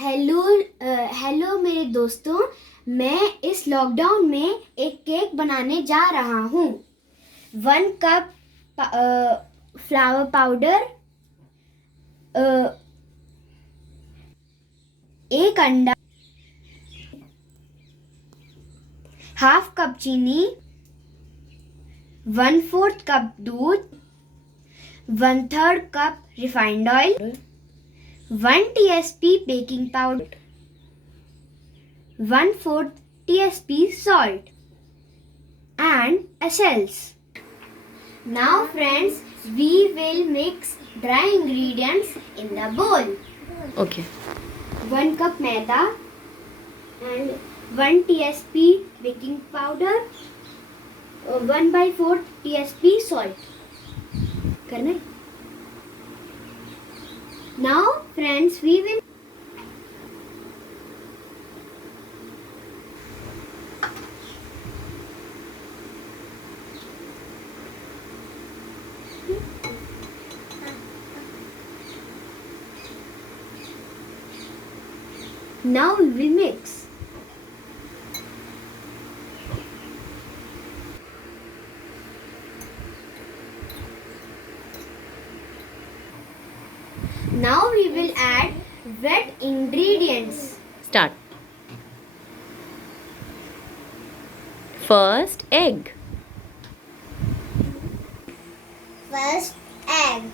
Hello मेरे दोस्तों, मैं इस लॉकडाउन में एक केक बनाने जा रहा हूँ। 1 कप फ्लावर पाउडर, 1 अंडा, हाफ कप चीनी, 1/4 कप दूध, 1/3 cup refined oil, 1 TSP baking powder, 1/4 TSP salt and essence. Now friends, we will mix dry ingredients in the bowl. Okay. 1 cup maida and 1 TSP baking powder, 1/4 TSP salt. करना है? Now friends, we will mix. Now we will add wet ingredients. Start. First egg. First egg.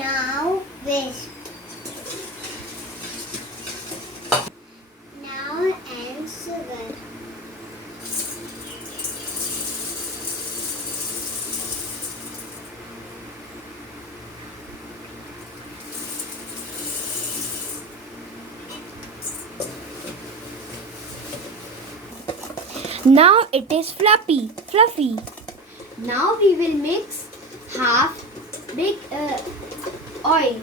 Now whisk. Now add sugar. Now it is fluffy. Now we will mix half big oil.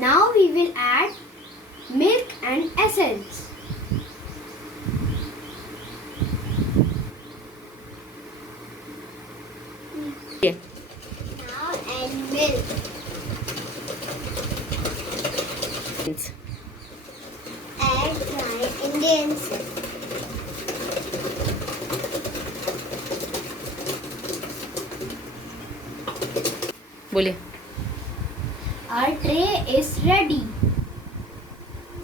Now we will add milk and essence. Yeah. Now add milk. Add dry ingredients. बोलिए. Our tray is ready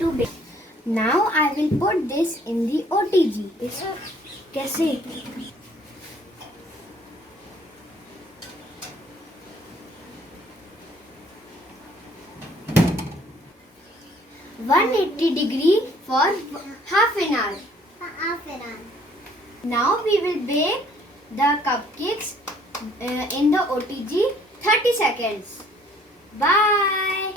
to bake. Now I will put this in the OTG. कैसे? 180 degree for half an hour. Now we will bake the cupcakes in the OTG 30 seconds. Bye.